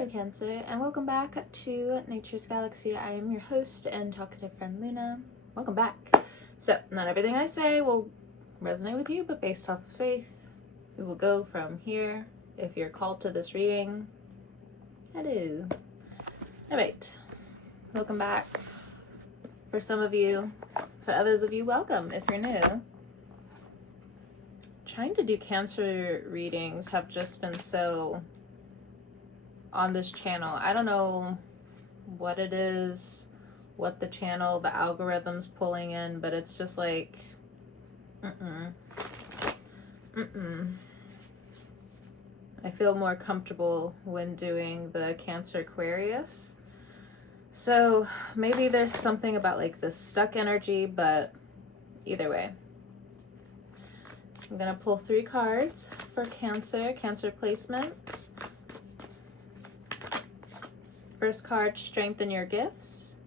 Hello Cancer, and welcome back to Nature's Galaxy. I am your host and talkative friend Luna. Welcome back. So, not everything I say will resonate with you, but based off of faith, we will go from here. If you're called to this reading, hello. Alright, welcome back. For some of you, for others of you, welcome if you're new. Trying to do Cancer readings have just been so on this channel. I don't know what it is, what the channel, the algorithm's pulling in, but it's just like, I feel more comfortable when doing the Cancer Aquarius. So maybe there's something about like this stuck energy, but either way. I'm gonna pull 3 cards for Cancer placements. First card, strengthen your gifts.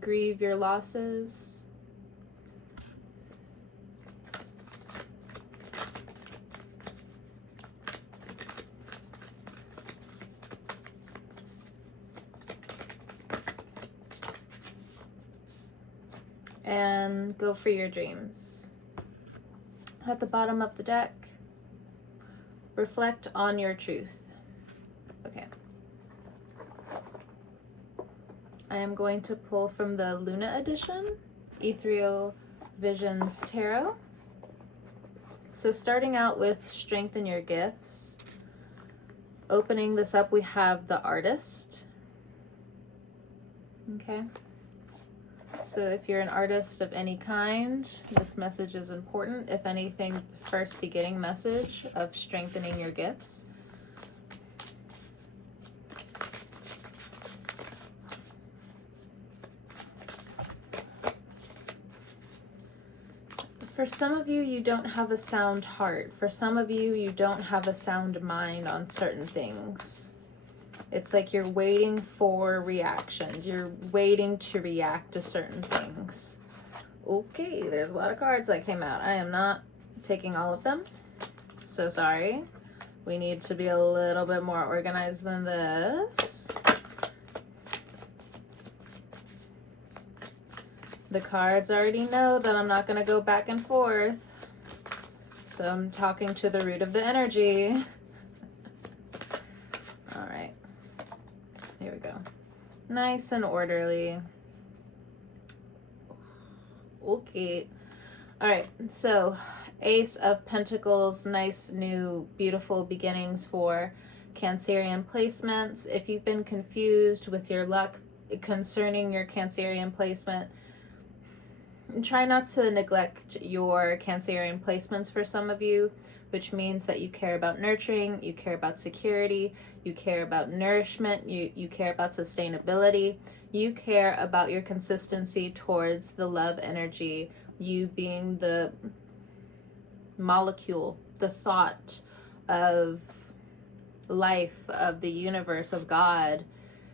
Grieve your losses. And go for your dreams. At the bottom of the deck, reflect on your truth. Okay. I am going to pull from the Luna edition, Ethereal Visions Tarot. So starting out with strengthen your gifts. Opening this up, we have the Artist. Okay. So if you're an artist of any kind, this message is important. If anything, the first beginning message of strengthening your gifts. For some of you, you don't have a sound heart. For some of you, you don't have a sound mind on certain things. It's like you're waiting for reactions. You're waiting to react to certain things. Okay, there's a lot of cards that came out. I am not taking all of them. So sorry. We need to be a little bit more organized than this. The cards already know that I'm not going to go back and forth. So I'm talking to the root of the energy. All right. Here we go. Nice and orderly. Okay. All right. So Ace of Pentacles, nice new beautiful beginnings for Cancerian placements. If you've been confused with your luck concerning your Cancerian placement, try not to neglect your Cancerian placements for some of you, which means that you care about nurturing, you care about security, you care about nourishment, you care about sustainability, you care about your consistency towards the love energy, you being the molecule, the thought of life, of the universe, of God,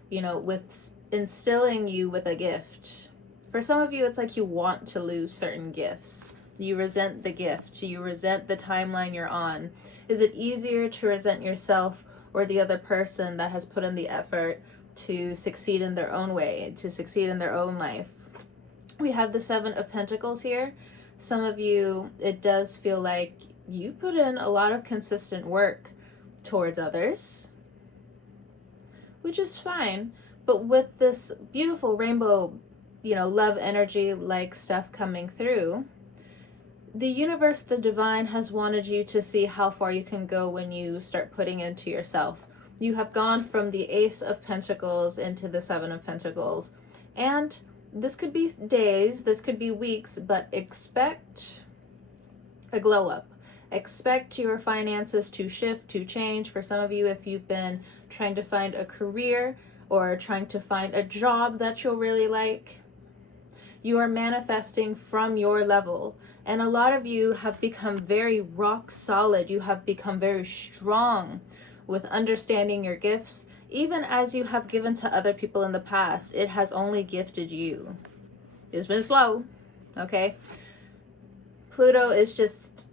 you know, with instilling you with a gift. For some of you, it's like you want to lose certain gifts. You resent the gift. You resent the timeline you're on. Is it easier to resent yourself or the other person that has put in the effort to succeed in their own way, to succeed in their own life? We have the 7 of Pentacles here. Some of you, it does feel like you put in a lot of consistent work towards others, which is fine. But with this beautiful rainbow, you know, love energy like stuff coming through, the universe, the divine, has wanted you to see how far you can go when you start putting into yourself. You have gone from the Ace of Pentacles into the 7 of Pentacles. And this could be days, this could be weeks, but expect a glow up. Expect your finances to shift, to change. For some of you, if you've been trying to find a career or trying to find a job that you'll really like, you are manifesting from your level. And a lot of you have become very rock solid. You have become very strong with understanding your gifts. Even as you have given to other people in the past, it has only gifted you. It's been slow, okay? Pluto is just,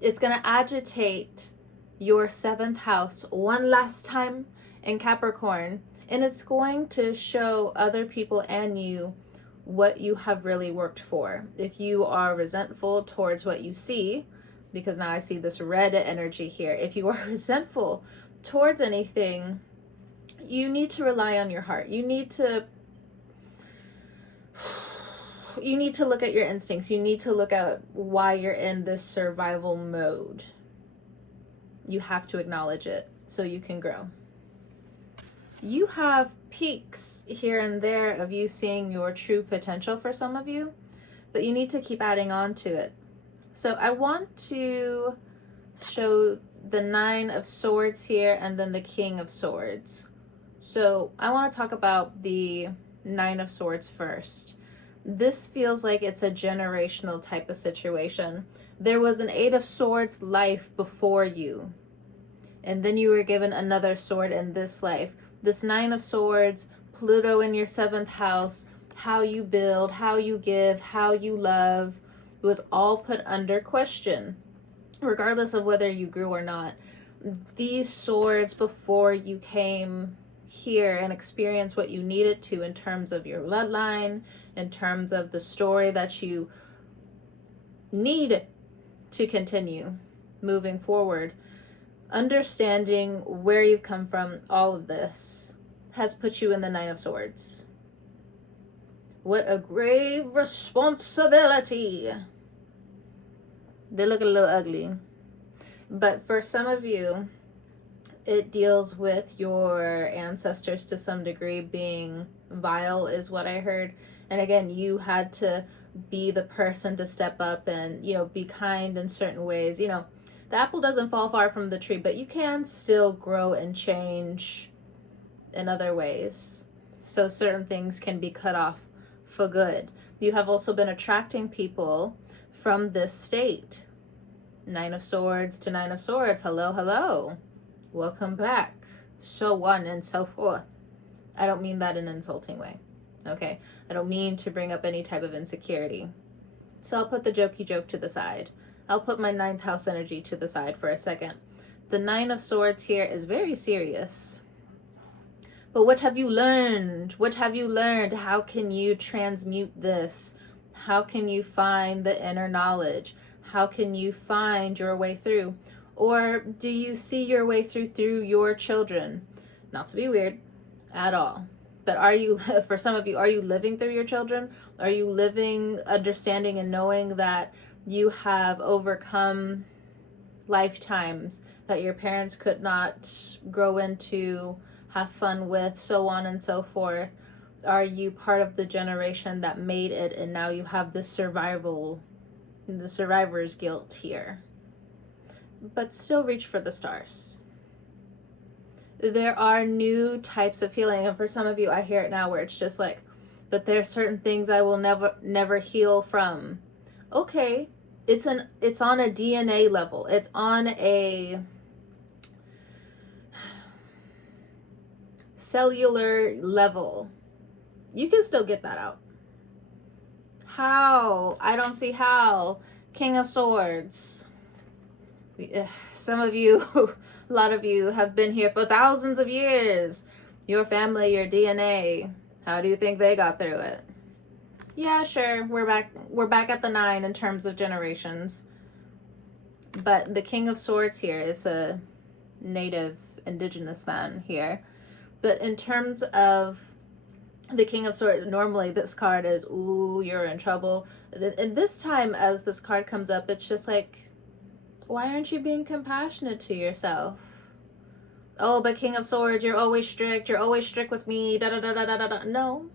it's going to agitate your 7th house one last time in Capricorn, and it's going to show other people and you what you have really worked for. If you are resentful towards what you see, because now I see this red energy here, if you are resentful towards anything, you need to rely on your heart. You need to look at your instincts. You need to look at why you're in this survival mode. You have to acknowledge it so you can grow. You have peaks here and there of you seeing your true potential for some of you, but you need to keep adding on to it. So I want to show the 9 of Swords here and then the King of Swords. So I want to talk about the 9 of Swords first. This feels like it's a generational type of situation. There was an 8 of Swords life before you, and then you were given another sword in this life. This 9 of Swords, Pluto in your 7th house, how you build, how you give, how you love, it was all put under question, regardless of whether you grew or not. These swords before you came here and experienced what you needed to in terms of your bloodline, in terms of the story that you need to continue moving forward. Understanding where you've come from, all of this has put you in the 9 of Swords. What a grave responsibility. They look a little ugly. But for some of you, it deals with your ancestors to some degree being vile, is what I heard. And again, you had to be the person to step up and, be kind in certain ways. The apple doesn't fall far from the tree, but you can still grow and change in other ways. So certain things can be cut off for good. You have also been attracting people from this state. 9 of Swords to 9 of Swords. Hello, hello. Welcome back. So on and so forth. I don't mean that in an insulting way. Okay? I don't mean to bring up any type of insecurity. So I'll put the jokey joke to the side. I'll put my 9th house energy to the side for a second. The 9 of Swords here is very serious. But what have you learned? What have you learned? How can you transmute this? How can you find the inner knowledge? How can you find your way through? Or do you see your way through your children? Not to be weird at all. But are you, for some of you, are you living through your children? Are you living, understanding and knowing that you have overcome lifetimes that your parents could not grow into, have fun with, so on and so forth? Are you part of the generation that made it and now you have the survivor's guilt here? But still reach for the stars. There are new types of healing, and for some of you, I hear it now where it's just like, but there are certain things I will never heal from. Okay, it's on a DNA level. It's on a cellular level. You can still get that out. How? I don't see how. King of Swords. Some of you, a lot of you have been here for thousands of years. Your family, your DNA. How do you think they got through it? Yeah, sure. We're back at the 9 in terms of generations. But the King of Swords here is a native indigenous man here. But in terms of the King of Swords, normally this card is, ooh, you're in trouble. And this time as this card comes up, it's just like, why aren't you being compassionate to yourself? Oh, but King of Swords, you're always strict. You're always strict with me. Da da da da da da. No,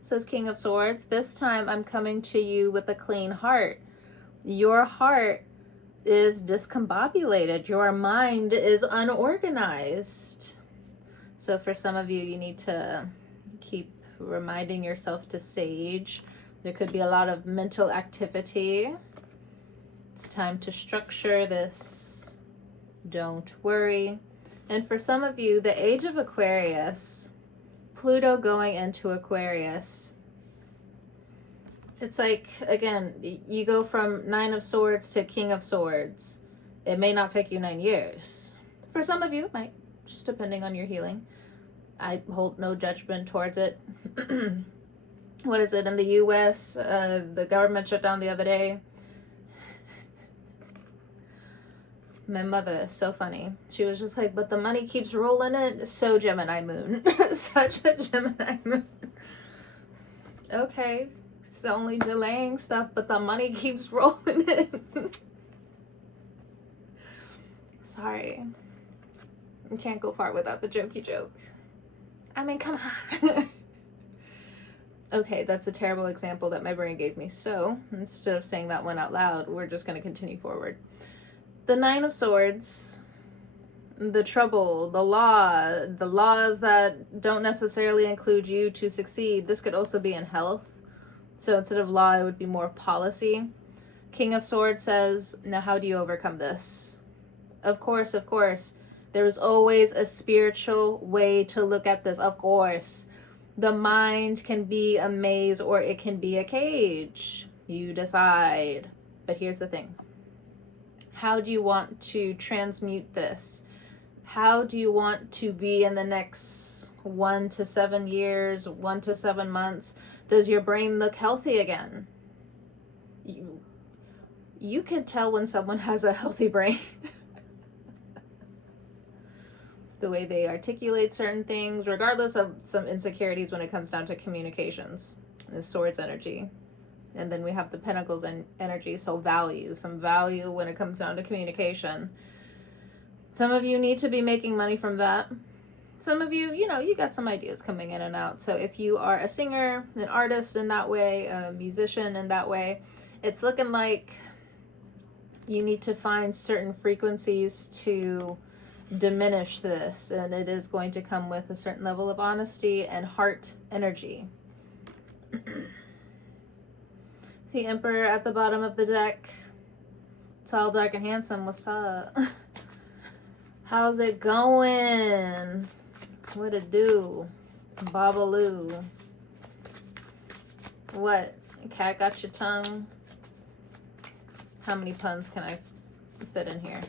says King of Swords. This time I'm coming to you with a clean heart. Your heart is discombobulated. Your mind is unorganized. So for some of you, you need to keep reminding yourself to sage. There could be a lot of mental activity. It's time to structure this. Don't worry. And for some of you, the age of Aquarius, Pluto going into Aquarius, It's like, again, you go from Nine of Swords to King of Swords. It may not take you 9 years. For some of you, it might, just depending on your healing. I hold no judgment towards it. What is it in the U.S.? The government shut down the other day. My mother, so funny. She was just like, but the money keeps rolling in. So Gemini moon. Such a Gemini moon. Okay. It's only delaying stuff, but the money keeps rolling in. Sorry. I can't go far without the jokey joke. I mean, come on. Okay, that's a terrible example that my brain gave me. So instead of saying that one out loud, we're just going to continue forward. The Nine of Swords, the trouble, the law, the laws that don't necessarily include you to succeed. This could also be in health. So instead of law, it would be more policy. King of Swords says, now how do you overcome this? Of course, there is always a spiritual way to look at this. Of course. The mind can be a maze or it can be a cage. You decide. But here's the thing. How do you want to transmute this? How do you want to be in the next 1 to 7 years, 1 to 7 months? Does your brain look healthy again? You can tell when someone has a healthy brain. The way they articulate certain things, regardless of some insecurities when it comes down to communications. The Swords energy. And then we have the Pentacles energy, so value. Some value when it comes down to communication. Some of you need to be making money from that. Some of you, you got some ideas coming in and out. So if you are a singer, an artist in that way, a musician in that way, it's looking like you need to find certain frequencies to diminish this, and it is going to come with a certain level of honesty and heart energy. The Emperor at the bottom of the deck. Tall, dark, and handsome. What's up? How's it going? What it do? Babaloo. What? Cat got your tongue? How many puns can I fit in here?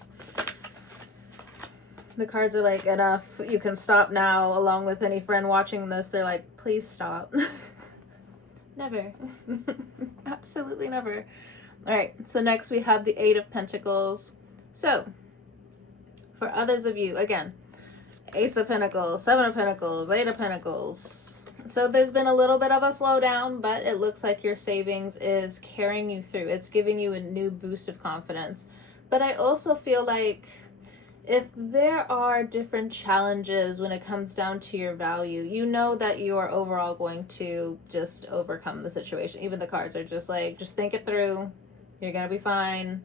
The cards are like, enough, you can stop now. Along with any friend watching this, they're like, please stop. Never. Absolutely never. All right, so next we have the Eight of Pentacles. So, for others of you, again, Ace of Pentacles, Seven of Pentacles, Eight of Pentacles. So there's been a little bit of a slowdown, but it looks like your savings is carrying you through. It's giving you a new boost of confidence. But I also feel like if there are different challenges when it comes down to your value, you know that you are overall going to just overcome the situation. Even the cards are just like, just think it through. You're going to be fine.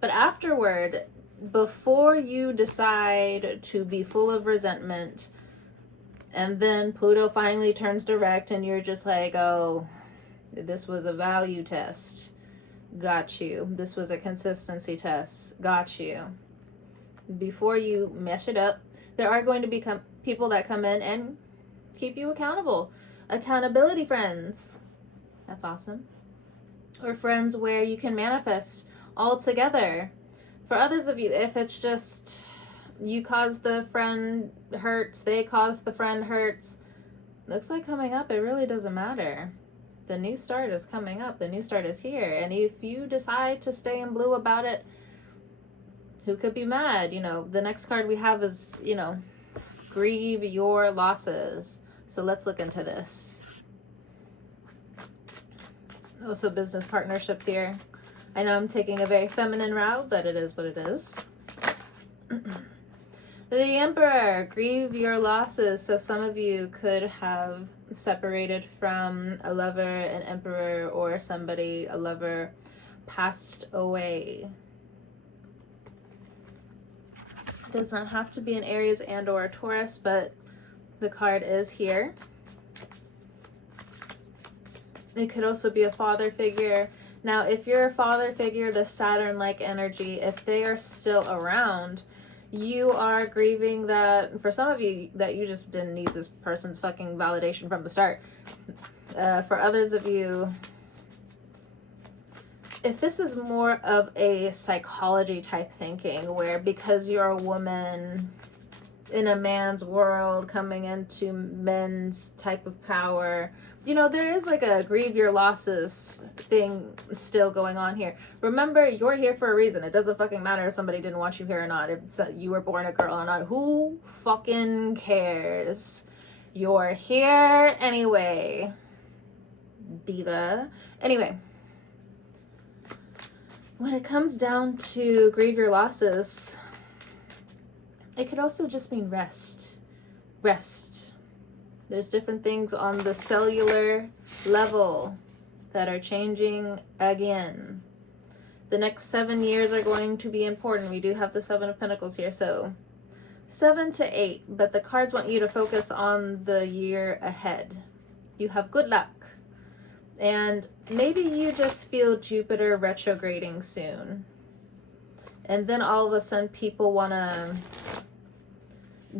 But afterward, before you decide to be full of resentment, and then Pluto finally turns direct and you're just like, oh, this was a value test. Got you. This was a consistency test. Got you. Before you mess it up, there are going to be people that come in and keep you accountable. Accountability friends. That's awesome. Or friends where you can manifest all together. For others of you, if it's just you cause the friend hurts, they cause the friend hurts, looks like coming up, it really doesn't matter. The new start is coming up. The new start is here. And if you decide to stay in blue about it, who could be mad? The next card we have is, grieve your losses. So let's look into this. Also business partnerships here. I know I'm taking a very feminine route, but it is what it is. The Emperor, grieve your losses. So some of you could have separated from a lover, an emperor, or somebody, a lover, passed away. It does not have to be an Aries and or a Taurus, but the card is here. It could also be a father figure. Now, if you're a father figure, the Saturn-like energy, if they are still around, you are grieving that, for some of you, that you just didn't need this person's fucking validation from the start. For others of you, if this is more of a psychology type thinking, where because you're a woman in a man's world coming into men's type of power, you know, there is like a grieve your losses thing still going on here. Remember, you're here for a reason. It doesn't fucking matter if somebody didn't want you here or not, if you were born a girl or not. Who fucking cares? You're here anyway, diva. Anyway, when it comes down to grieve your losses, it could also just mean rest. Rest. There's different things on the cellular level that are changing again. The next 7 years are going to be important. We do have the 7 of Pentacles here, so 7 to 8. But the cards want you to focus on the year ahead. You have good luck. And maybe you just feel Jupiter retrograding soon. And then all of a sudden people want to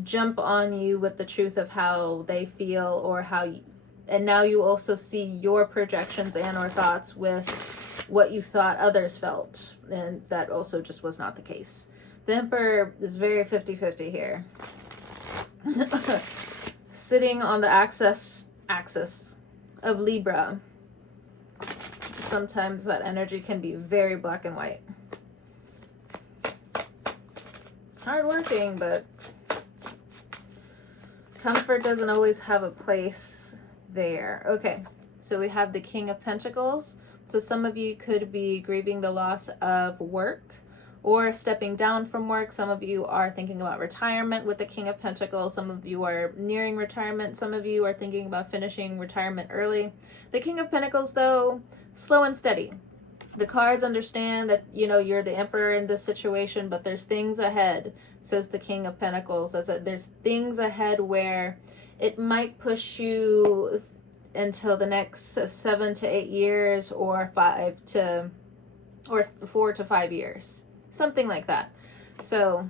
jump on you with the truth of how they feel, or how you, and now you also see your projections and or thoughts with what you thought others felt, and that also just was not the case. The Emperor is very 50-50 here. Sitting on the axis of Libra. Sometimes that energy can be very black and white. Hardworking, but comfort doesn't always have a place there. Okay, so we have the King of Pentacles. So some of you could be grieving the loss of work or stepping down from work. Some of you are thinking about retirement with the King of Pentacles. Some of you are nearing retirement. Some of you are thinking about finishing retirement early. The King of Pentacles, though, slow and steady. The cards understand that, you know, you're the Emperor in this situation, but there's things ahead, says the King of Pentacles. There's things ahead where it might push you until the next 7 to 8 years, or 4 to 5 years. Something like that. So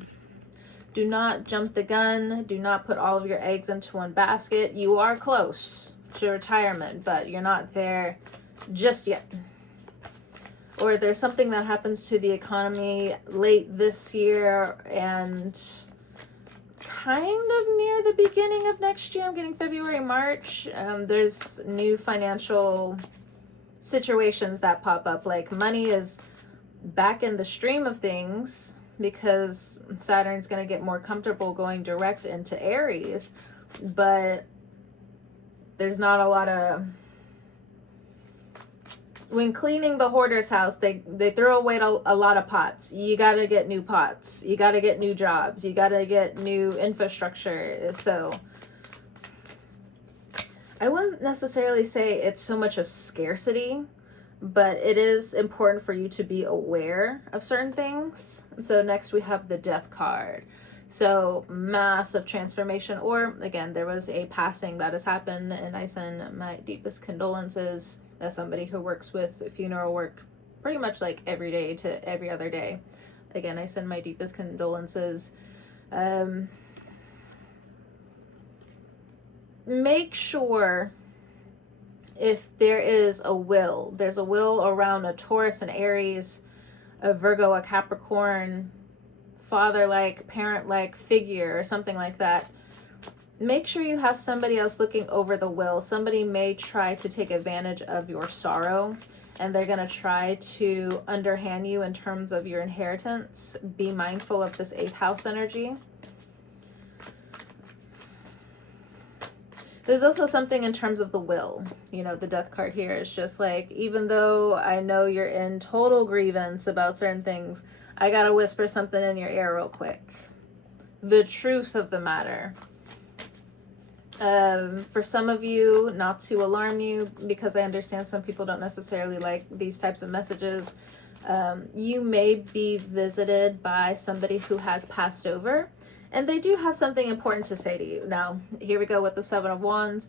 do not jump the gun. Do not put all of your eggs into one basket. You are close to retirement, but you're not there just yet. Or there's something that happens to the economy late this year and kind of near the beginning of next year. I'm getting February, March. There's new financial situations that pop up. Like money is back in the stream of things because Saturn's going to get more comfortable going direct into Aries. But there's not a lot of... When cleaning the hoarder's house, they throw away a lot of pots. You got to get new pots. You got to get new jobs. You got to get new infrastructure. So I wouldn't necessarily say it's so much of scarcity, but it is important for you to be aware of certain things. So next we have the Death card. So massive transformation, or again, there was a passing that has happened, and I send my deepest condolences as somebody who works with funeral work pretty much like every day to every other day. Again, I send my deepest condolences. Make sure if there is a will, there's a will around a Taurus, an Aries, a Virgo, a Capricorn, father-like, parent-like figure or something like that. Make sure you have somebody else looking over the will. Somebody may try to take advantage of your sorrow, and they're going to try to underhand you in terms of your inheritance. Be mindful of this 8th house energy. There's also something in terms of the will. You know, the Death card here is just like, even though I know you're in total grievance about certain things, I got to whisper something in your ear real quick. The truth of the matter. For some of you, not to alarm you, because I understand some people don't necessarily like these types of messages, you may be visited by somebody who has passed over, and they do have something important to say to you. Now, here we go with the 7 of Wands.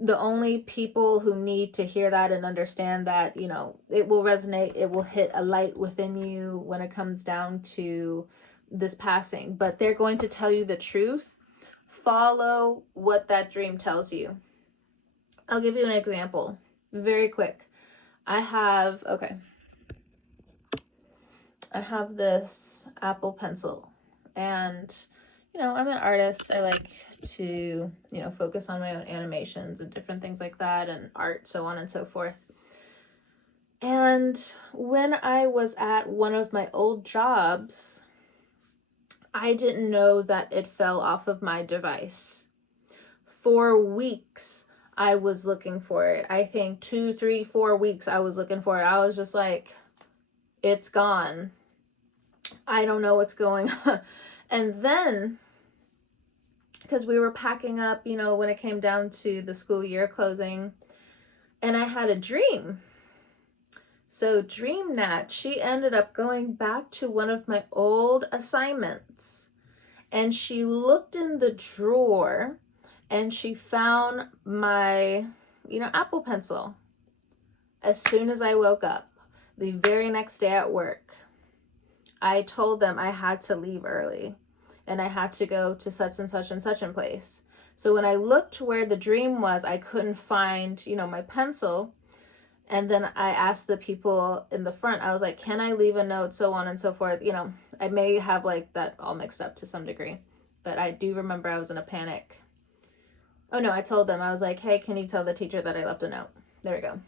The only people who need to hear that and understand that, you know, it will resonate, it will hit a light within you when it comes down to this passing, but they're going to tell you the truth. Follow what that dream tells you. I'll give you an example very quick. I have, okay, I have this Apple Pencil, and I'm an artist. I like to focus on my own animations and different things like that, and art, so on and so forth. And when I was at one of my old jobs, I didn't know that it fell off of my device. For weeks I was looking for it. I think 2, 3, 4 weeks I was looking for it. I was just like, it's gone. I don't know what's going on. And then, because we were packing up, when it came down to the school year closing, and I had a dream. So Dream Nat, she ended up going back to one of my old assignments, and she looked in the drawer and she found my, Apple Pencil. As soon as I woke up, the very next day at work, I told them I had to leave early and I had to go to such and such and such a place. So when I looked where the dream was, I couldn't find, my pencil. And then I asked the people in the front, I was like, can I leave a note, so on and so forth. I may have like that all mixed up to some degree, but I do remember I was in a panic. Oh no, I told them, I was like, hey, can you tell the teacher that I left a note? There we go.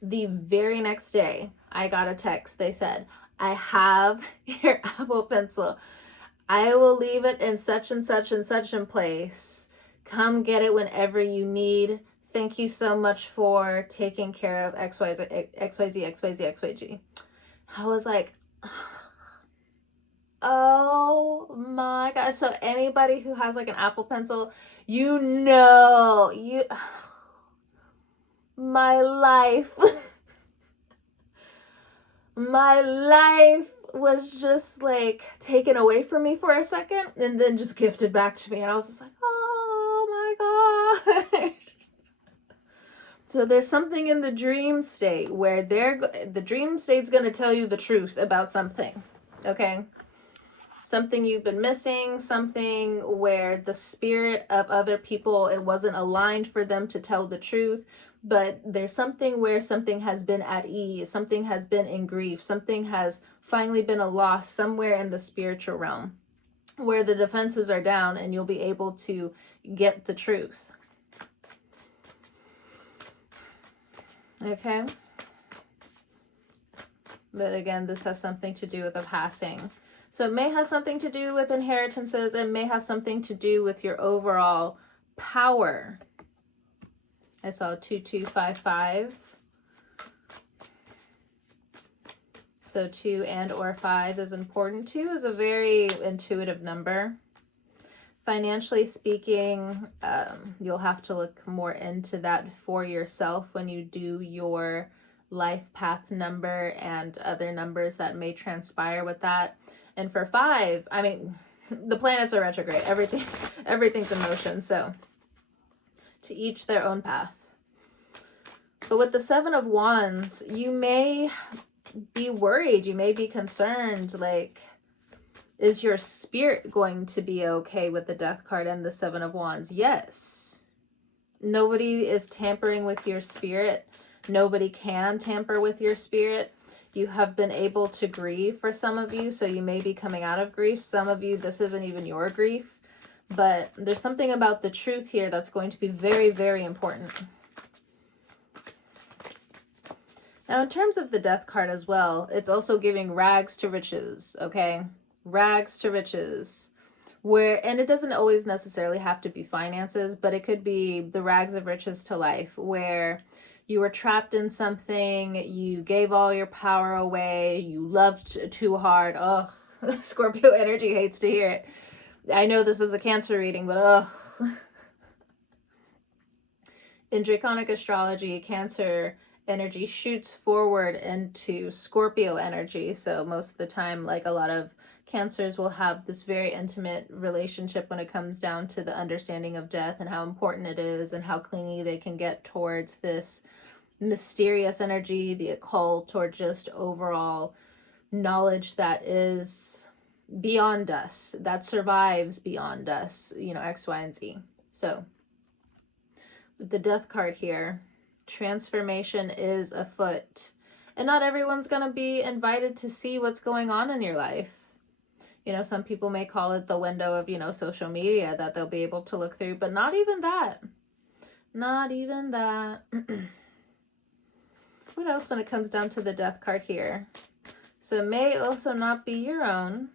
The very next day, I got a text. They said, I have your Apple Pencil. I will leave it in such and such and such a place. Come get it whenever you need. Thank you so much for taking care of XYZ, XYG. I was like, oh my God. So anybody who has like an Apple Pencil, my life, my life was just like taken away from me for a second and then just gifted back to me. And I was just like, oh my God. So there's something in the dream state where the dream state's going to tell you the truth about something, okay? Something you've been missing, something where the spirit of other people, it wasn't aligned for them to tell the truth, but there's something where something has been at ease, something has been in grief, something has finally been a loss somewhere in the spiritual realm where the defenses are down and you'll be able to get the truth. Okay? But again, this has something to do with a passing. So it may have something to do with inheritances. It may have something to do with your overall power. I saw 2255. So 2 and or 5 is important. 2 is a very intuitive number. Financially speaking, you'll have to look more into that for yourself when you do your life path number and other numbers that may transpire with that. And for 5, I mean, the planets are retrograde. Everything's in motion. So to each their own path. But with the 7 of Wands, you may be worried. You may be concerned, like, is your spirit going to be okay with the Death card and the 7 of Wands? Yes. Nobody is tampering with your spirit. Nobody can tamper with your spirit. You have been able to grieve for some of you, so you may be coming out of grief. Some of you, this isn't even your grief. But there's something about the truth here that's going to be very, very important. Now, in terms of the Death card as well, it's also giving rags to riches, okay? Rags to riches, and it doesn't always necessarily have to be finances, but it could be the rags of riches to life, where you were trapped in something, you gave all your power away, you loved too hard. Ugh, Scorpio energy hates to hear it. I know this is a Cancer reading, but ugh. In Draconic astrology, Cancer energy shoots forward into Scorpio energy, so most of the time, like, a lot of Cancers will have this very intimate relationship when it comes down to the understanding of death and how important it is and how clingy they can get towards this mysterious energy, the occult, or just overall knowledge that is beyond us, that survives beyond us, X, Y, and Z. So with the Death card here, transformation is afoot. And not everyone's going to be invited to see what's going on in your life. You know, some people may call it the window of, you know, social media that they'll be able to look through, but not even that. Not even that. What else when it comes down to the Death card here? So it may also not be your own.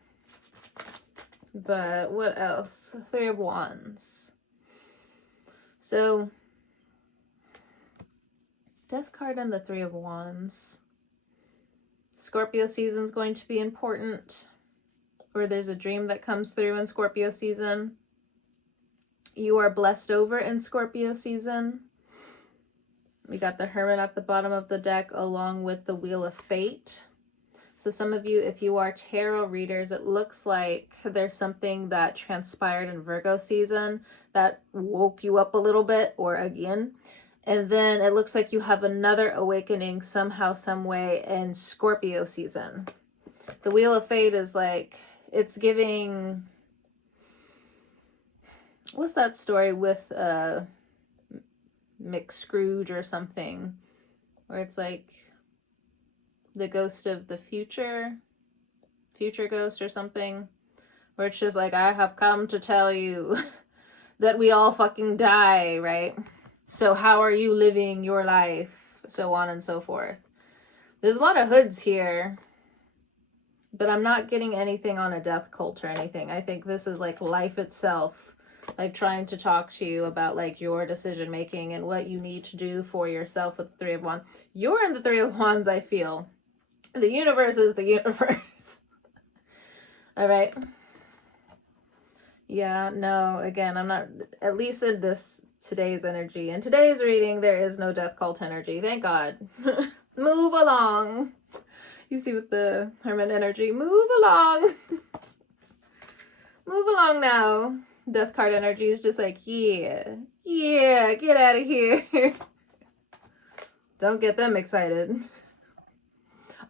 But what else? Three of Wands. So, Death card and the Three of Wands. Scorpio season is going to be important. Or there's a dream that comes through in Scorpio season. You are blessed over in Scorpio season. We got the Hermit at the bottom of the deck along with the Wheel of Fate. So some of you, if you are tarot readers, it looks like there's something that transpired in Virgo season that woke you up a little bit, or again. And then it looks like you have another awakening somehow, some way in Scorpio season. The Wheel of Fate is like, it's giving, what's that story with Mick Scrooge or something, where it's like the ghost of the future ghost or something, where it's just like, I have come to tell you that we all fucking die, right? So how are you living your life? So on and so forth. There's a lot of hoods here, but I'm not getting anything on a death cult or anything. I think this is like life itself, like trying to talk to you about like your decision making and what you need to do for yourself with the Three of Wands. You're in the Three of Wands, I feel. The universe is the universe. All right. Yeah, no, again, I'm not, at least in today's energy. In today's reading, there is no death cult energy. Thank God. Move along. You see with the Hermit energy, move along. Move along now. Death card energy is just like, yeah, get out of here. Don't get them excited.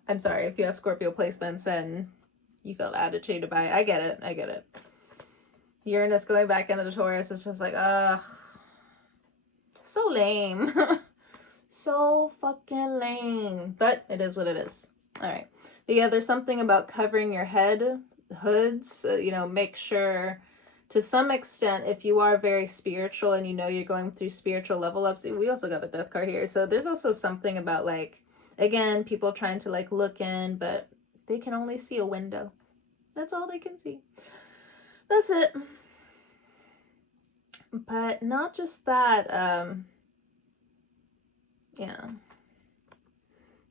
I'm sorry if you have Scorpio placements and you felt agitated by it. I get it. Uranus going back into the Taurus is just like, ugh. So lame. So fucking lame. But it is what it is. Alright. But yeah, there's something about covering your head, hoods, you know, make sure to some extent, if you are very spiritual and you know you're going through spiritual level ups, we also got the Death card here. So there's also something about like, again, people trying to like look in, but they can only see a window. That's all they can see. That's it. But not just that, yeah.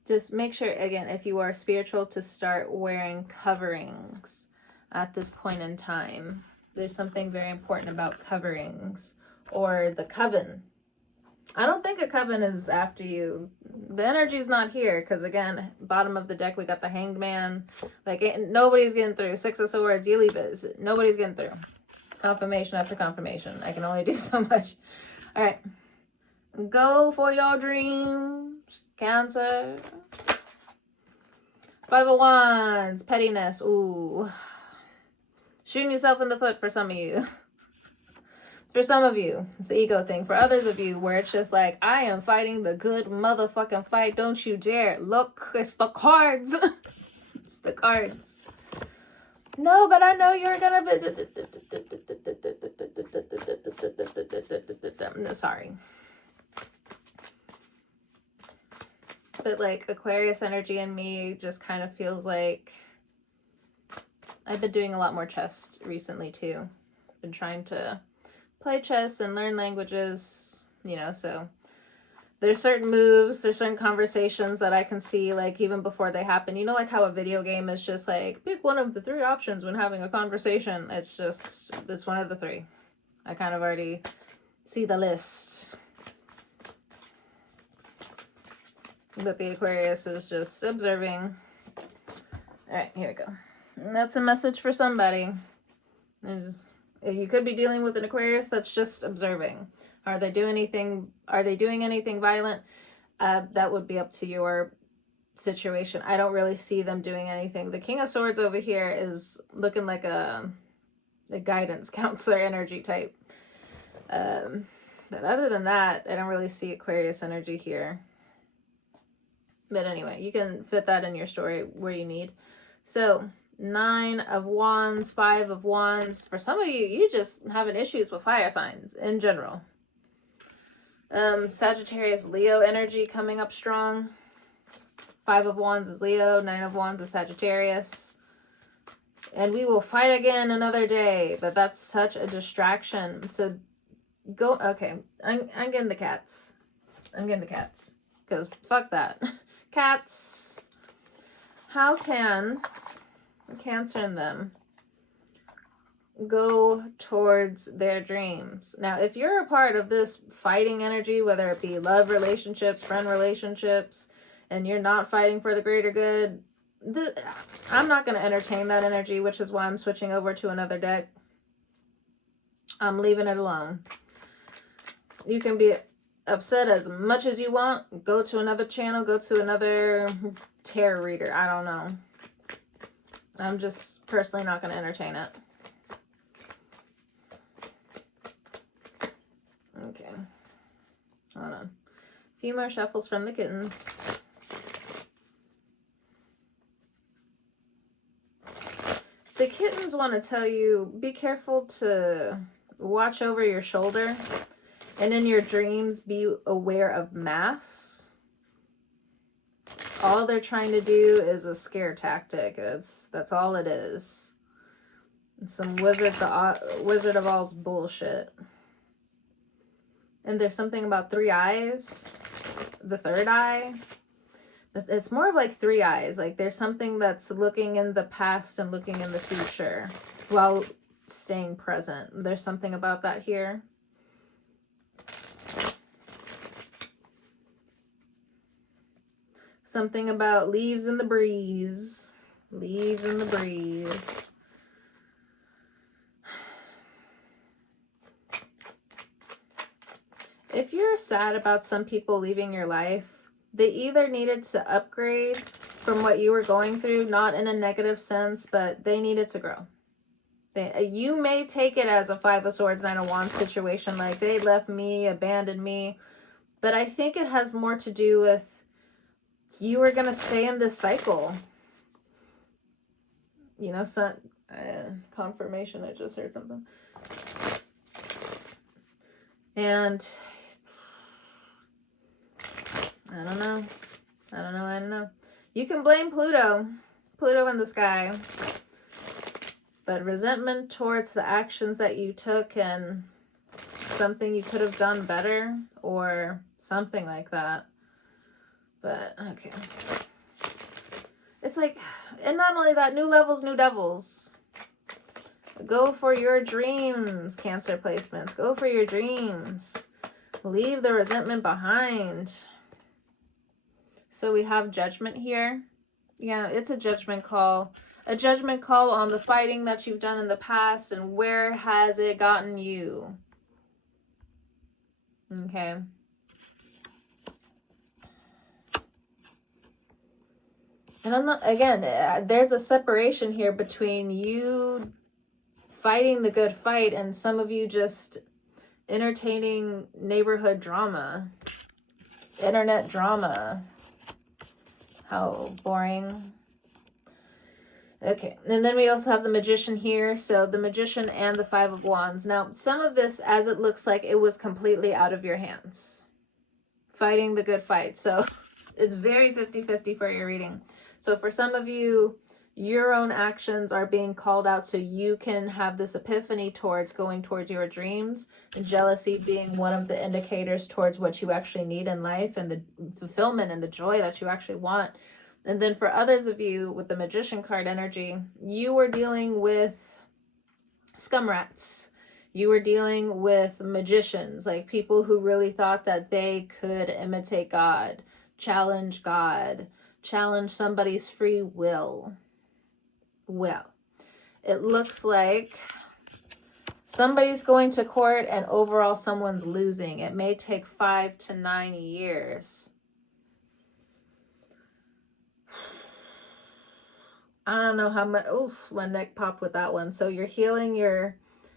Just make sure, again, if you are spiritual, to start wearing coverings at this point in time. There's something very important about coverings, or the coven. I don't think a coven is after you. The energy's not here, because again, bottom of the deck, we got the Hanged Man. Like, nobody's getting through. Six of Swords, you leave it. Nobody's getting through. Confirmation after confirmation. I can only do so much. All right. Go for your dreams, Cancer. Five of Wands, pettiness. Ooh. Shooting yourself in the foot for some of you. For some of you, it's the ego thing. For others of you, where it's just like, I am fighting the good motherfucking fight. Don't you dare. Look, it's the cards. It's the cards. No, but I know you're gonna be... No, sorry. But like Aquarius energy in me just kind of feels like I've been doing a lot more chess recently too. Been trying to play chess and learn languages, you know, so there's certain moves, there's certain conversations that I can see like even before they happen. You know, like how a video game is just like, pick one of the three options when having a conversation. It's one of the three. I kind of already see the list. But the Aquarius is just observing. All right, here we go. And that's a message for somebody. You could be dealing with an Aquarius that's just observing. Are they doing anything violent? That would be up to your situation. I don't really see them doing anything. The King of Swords over here is looking like a guidance counselor energy type. But other than that, I don't really see Aquarius energy here. But anyway, you can fit that in your story where you need. So 9 of Wands, 5 of Wands. For some of you, you just having issues with fire signs in general. Sagittarius, Leo energy coming up strong. 5 of Wands is Leo, 9 of Wands is Sagittarius. And we will fight again another day, but that's such a distraction. So go, okay, I'm getting the cats. I'm getting the cats, because fuck that. Cats, how can Cancer in them go towards their dreams? Now, if you're a part of this fighting energy, whether it be love relationships, friend relationships, and you're not fighting for the greater good, I'm not going to entertain that energy, which is why I'm switching over to another deck. I'm leaving it alone. You can be upset as much as you want. Go to another channel, go to another tarot reader. I don't know. I'm just personally not going to entertain it. Okay. Hold on. A few more shuffles from the kittens. The kittens want to tell you, be careful to watch over your shoulder. And in your dreams, be aware of masks. All they're trying to do is a scare tactic. That's all it is. It's some Wizard of Oz bullshit. And there's something about 3 eyes. The third eye. It's more of like 3 eyes. Like there's something that's looking in the past and looking in the future while staying present. There's something about that here. Something about leaves in the breeze. Leaves in the breeze. If you're sad about some people leaving your life, they either needed to upgrade from what you were going through, not in a negative sense, but they needed to grow. You may take it as a 5 of Swords, 9 of Wands situation, like they left me, abandoned me, but I think it has more to do with you were going to stay in this cycle. You know, confirmation, I just heard something. And I don't know. You can blame Pluto in the sky. But resentment towards the actions that you took and something you could have done better or something like that. But, okay. It's like, and not only that, new levels, new devils. Go for your dreams, Cancer placements. Go for your dreams. Leave the resentment behind. So we have Judgment here. Yeah, it's a judgment call. A judgment call on the fighting that you've done in the past and where has it gotten you. Okay. And I'm not, again, there's a separation here between you fighting the good fight and some of you just entertaining neighborhood drama, internet drama. How boring. Okay, and then we also have the Magician here. So the Magician and the 5 of Wands. Now, some of this, as it looks like, it was completely out of your hands. Fighting the good fight. So it's very 50-50 for your reading. So for some of you, your own actions are being called out so you can have this epiphany towards going towards your dreams. And jealousy being one of the indicators towards what you actually need in life and the fulfillment and the joy that you actually want. And then for others of you with the Magician card energy, you were dealing with scum rats. You were dealing with magicians, like people who really thought that they could imitate God, challenge somebody's free will. Well, it looks like somebody's going to court and overall someone's losing. It may take 5 to 9 years. I don't know how much. Oof, my neck popped with that one. So you're healing your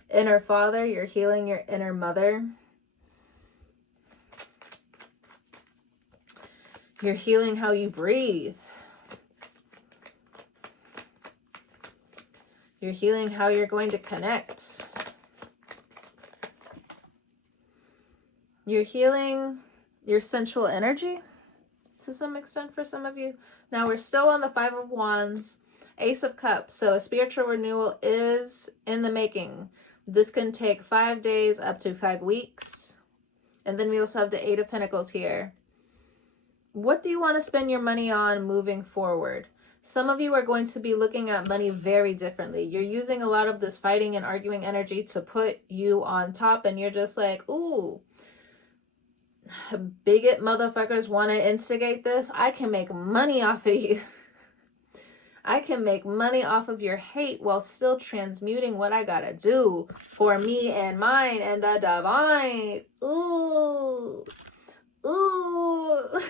inner father. You're healing your inner mother. You're healing how you breathe. You're healing how you're going to connect. You're healing your sensual energy to some extent for some of you. Now we're still on the Five of Wands, Ace of Cups. So a spiritual renewal is in the making. This can take 5 days up to 5 weeks. And then we also have the Eight of Pentacles here. What do you want to spend your money on moving forward? Some of you are going to be looking at money very differently. You're using a lot of this fighting and arguing energy to put you on top, and you're just like, ooh, bigot motherfuckers want to instigate this. I can make money off of you. I can make money off of your hate while still transmuting what I gotta do for me and mine and the divine. Ooh. Ooh.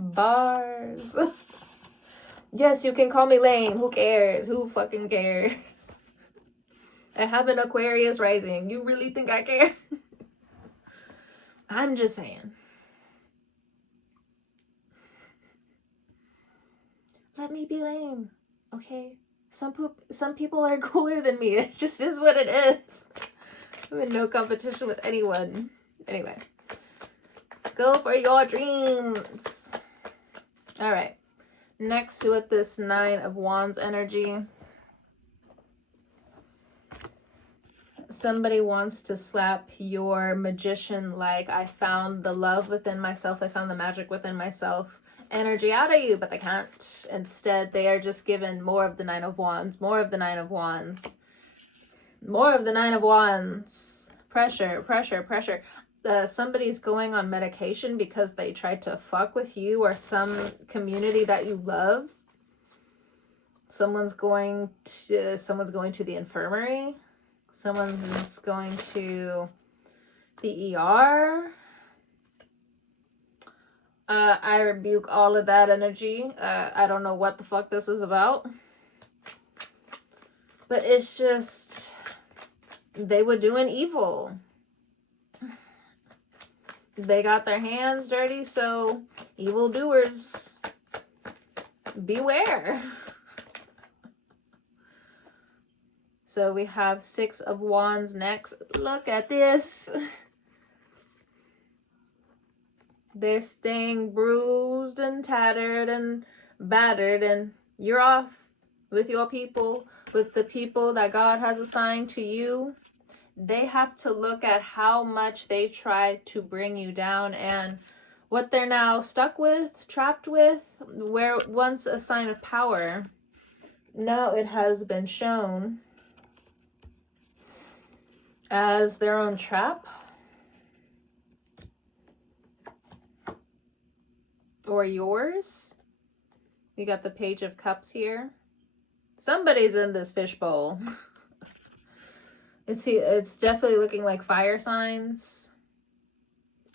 Bars. Yes, you can call me lame. Who cares? Who fucking cares? I have an Aquarius rising. You really think I care? I'm just saying. Let me be lame, okay? Some people are cooler than me. It just is what it is. I'm in no competition with anyone. Anyway, go for your dreams. All right. Next, with this Nine of Wands energy, somebody wants to slap your magician like, I found the love within myself, I found the magic within myself energy out of you, but they can't. Instead, they are just given more of the Nine of Wands, more of the Nine of Wands, more of the Nine of Wands. Pressure, pressure, pressure. Somebody's going on medication because they tried to fuck with you or some community that you love. Someone's going to the infirmary. Someone's going to the ER. I rebuke all of that energy. I don't know what the fuck this is about. But it's just, they were doing evil. They got their hands dirty, so evildoers, beware. So we have Six of Wands next. Look at this. They're staying bruised and tattered and battered, and you're off with your people, with the people that God has assigned to you. They have to look at how much they tried to bring you down and what they're now stuck with, trapped with, where once a sign of power, now it has been shown as their own trap or yours. You got the Page of Cups here. Somebody's in this fishbowl. It's definitely looking like fire signs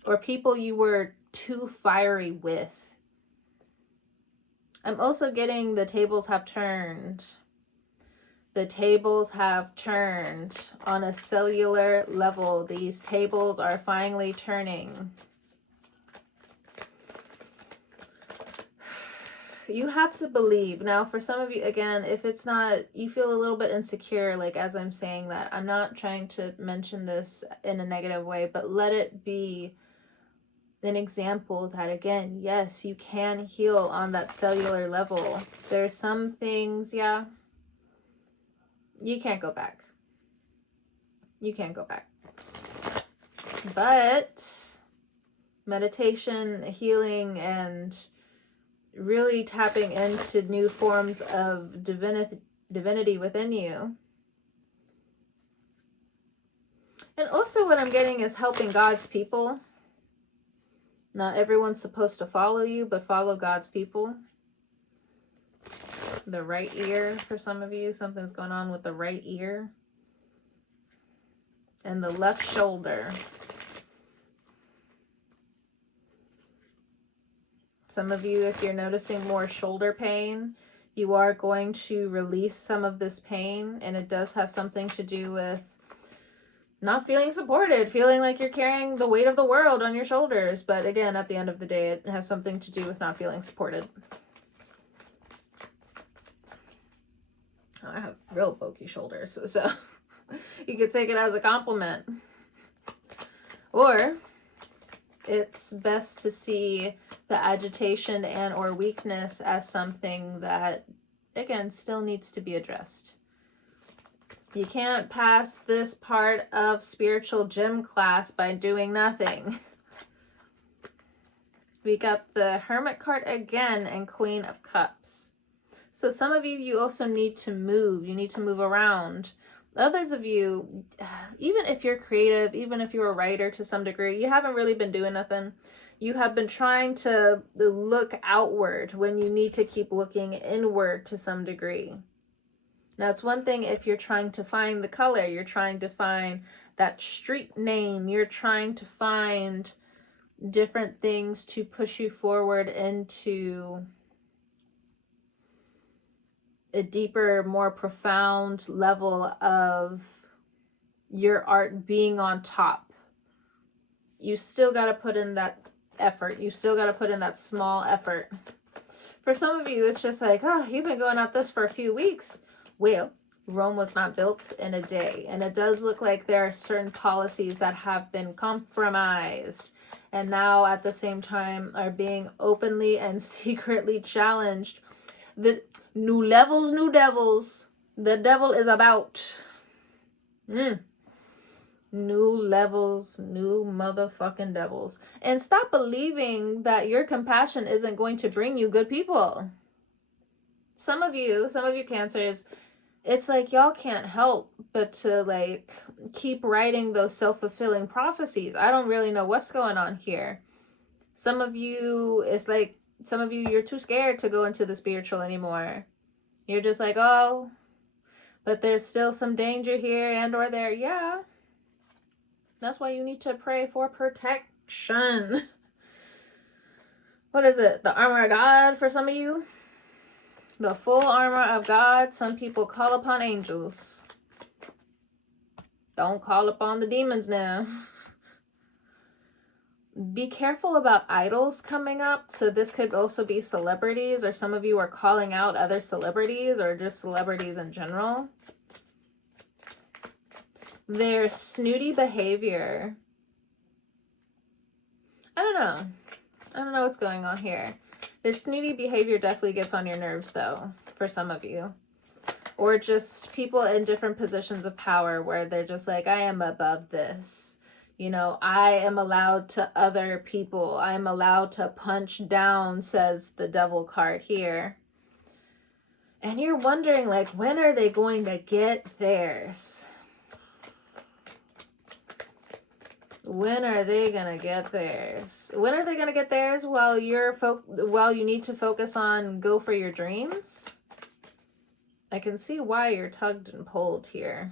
or people you were too fiery with. I'm also getting the tables have turned. The tables have turned on a cellular level. These tables are finally turning. You have to believe. Now, for some of you, again, if it's not, you feel a little bit insecure, like as I'm saying that, I'm not trying to mention this in a negative way, but let it be an example that, again, yes, you can heal on that cellular level. There's some things, yeah, you can't go back. You can't go back. But meditation, healing, and really tapping into new forms of divinity within you. And also what I'm getting is helping God's people. Not everyone's supposed to follow you, but follow God's people. The right ear for some of you. Something's going on with the right ear. And the left shoulder. Some of you, if you're noticing more shoulder pain, you are going to release some of this pain, and it does have something to do with not feeling supported, feeling like you're carrying the weight of the world on your shoulders. But again, at the end of the day, it has something to do with not feeling supported. I have real bulky shoulders, so you could take it as a compliment. Or it's best to see the agitation and or weakness as something that, again, still needs to be addressed. You can't pass this part of spiritual gym class by doing nothing. We got the Hermit card again and Queen of Cups. So some of you also need to move. You need to move around. Others of you, even if you're creative, even if you're a writer to some degree, you haven't really been doing nothing. You have been trying to look outward when you need to keep looking inward to some degree. Now, it's one thing if you're trying to find the color, you're trying to find that street name, you're trying to find different things to push you forward into a deeper, more profound level of your art being on top. You still got to put in that effort. You still got to put in that small effort. For some of you, it's just like, oh, you've been going at this for a few weeks. Well, Rome was not built in a day. And it does look like there are certain policies that have been compromised and now at the same time are being openly and secretly challenged. The new levels, new devils. The devil is about. New levels, new motherfucking devils. And stop believing that your compassion isn't going to bring you good people. Some of you Cancers, it's like y'all can't help but to like keep writing those self-fulfilling prophecies. I don't really know what's going on here. Some of you, you're too scared to go into the spiritual anymore. You're just like, oh, but there's still some danger here and or there. Yeah. That's why you need to pray for protection. What is it? The armor of God for some of you? The full armor of God. Some people call upon angels. Don't call upon the demons now. Be careful about idols coming up. So this could also be celebrities, or some of you are calling out other celebrities or just celebrities in general. Their snooty behavior. I don't know what's going on here. Their snooty behavior definitely gets on your nerves, though, for some of you. Or just people in different positions of power where they're just like, I am above this. You know, I am allowed to other people. I am allowed to punch down, says the devil card here. And you're wondering, like, when are they going to get theirs? When are they gonna get theirs? When are they gonna get theirs while you need to focus on go for your dreams? I can see why you're tugged and pulled here.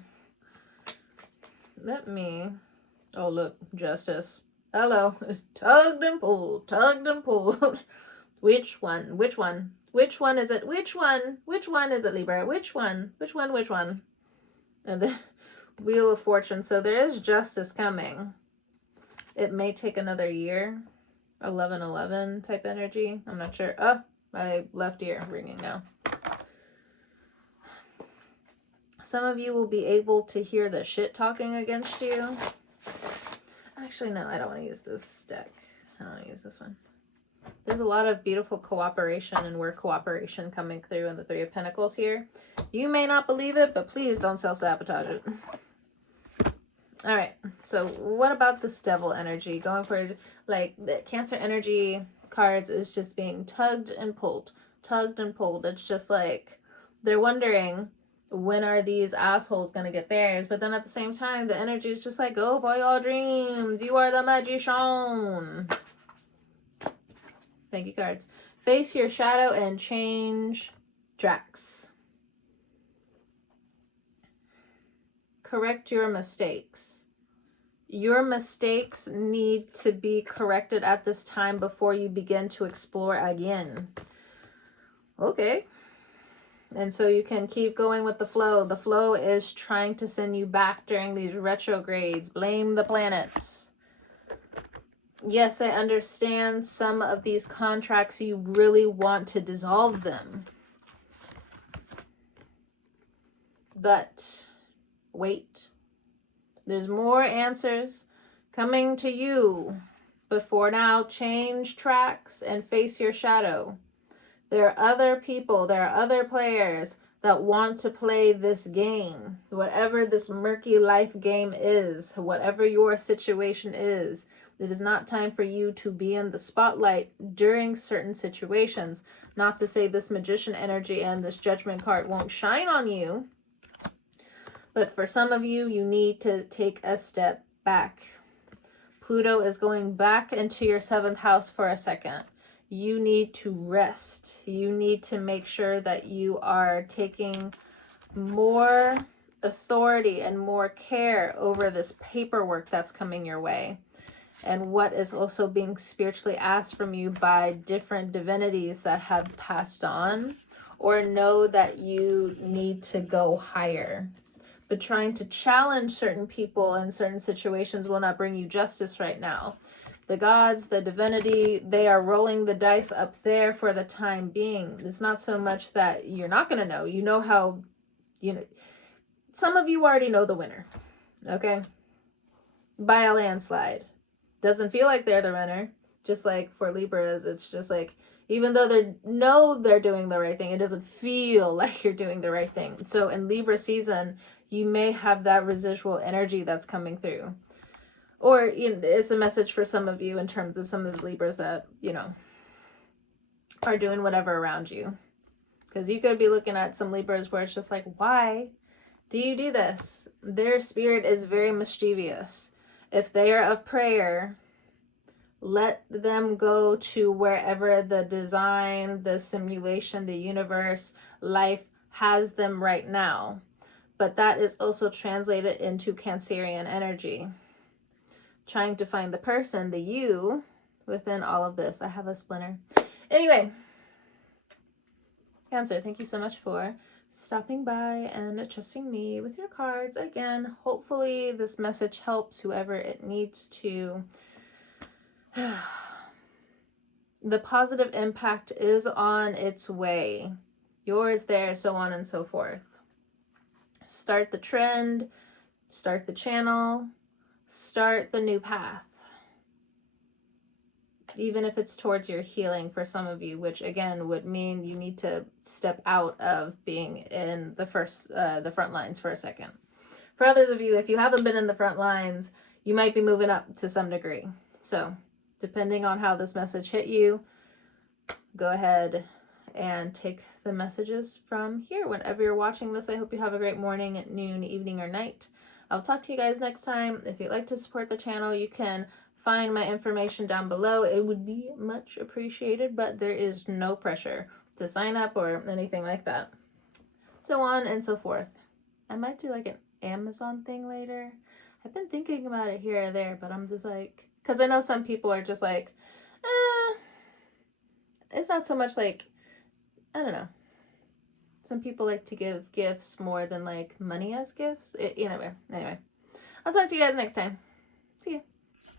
Oh look, justice. Hello. Tugged and pulled, tugged and pulled. Which one? Which one? Which one is it? Which one? Which one is it, Libra? Which one? Which one? Which one? And then Wheel of Fortune. So there is justice coming. It may take another year. 1111 type energy. I'm not sure. Oh, my left ear ringing now. Some of you will be able to hear the shit talking against you. Actually, no, I don't want to use this deck. I don't want to use this one. There's a lot of beautiful cooperation and work cooperation coming through in the Three of Pentacles here. You may not believe it, but please don't self-sabotage it. All right, so what about this devil energy? Going for, like, the Cancer energy cards is just being tugged and pulled. Tugged and pulled. It's just like they're wondering, when are these assholes going to get theirs? But then at the same time, the energy is just like, go for your dreams. You are the magician. Thank you, cards. Face your shadow and change tracks. Correct your mistakes. Your mistakes need to be corrected at this time before you begin to explore again. Okay. And so you can keep going with the flow. The flow is trying to send you back during these retrogrades. Blame the planets. Yes, I understand some of these contracts, you really want to dissolve them. But wait. There's more answers coming to you. But for now, change tracks and face your shadow. There are other people, there are other players that want to play this game. Whatever this murky life game is, whatever your situation is, it is not time for you to be in the spotlight during certain situations. Not to say this magician energy and this judgment card won't shine on you, but for some of you, you need to take a step back. Pluto is going back into your 7th house for a second. You need to rest. You need to make sure that you are taking more authority and more care over this paperwork that's coming your way, and what is also being spiritually asked from you by different divinities that have passed on, or know that you need to go higher. But trying to challenge certain people in certain situations will not bring you justice right now. The gods, the divinity, they are rolling the dice up there for the time being. It's not so much that you're not going to know. You know how, some of you already know the winner, okay? By a landslide. Doesn't feel like they're the winner. Just like for Libras, it's just like, even though they're doing the right thing, it doesn't feel like you're doing the right thing. So in Libra season, you may have that residual energy that's coming through. Or it's a message for some of you in terms of some of the Libras that, are doing whatever around you. Because you could be looking at some Libras where it's just like, why do you do this? Their spirit is very mischievous. If they are of prayer, let them go to wherever the design, the simulation, the universe, life has them right now. But that is also translated into Cancerian energy. Trying to find the person, the you, within all of this. I have a splinter. Anyway, Cancer, thank you so much for stopping by and trusting me with your cards. Again, hopefully this message helps whoever it needs to. The positive impact is on its way. Yours there, so on and so forth. Start the trend, start the channel, start the new path. Even if it's towards your healing for some of you, which again would mean you need to step out of being in the front lines for a second. For others of you, if you haven't been in the front lines, you might be moving up to some degree. So depending on how this message hit you, go ahead and take the messages from here. Whenever you're watching this, I hope you have a great morning, at noon, evening, or night. I'll talk to you guys next time. If you'd like to support the channel, you can find my information down below. It would be much appreciated, but there is no pressure to sign up or anything like that. So on and so forth. I might do like an Amazon thing later. I've been thinking about it here or there, but I'm just like, because I know some people are just like, it's not so much like, I don't know. Some people like to give gifts more than like money as gifts. Anyway, I'll talk to you guys next time. See ya.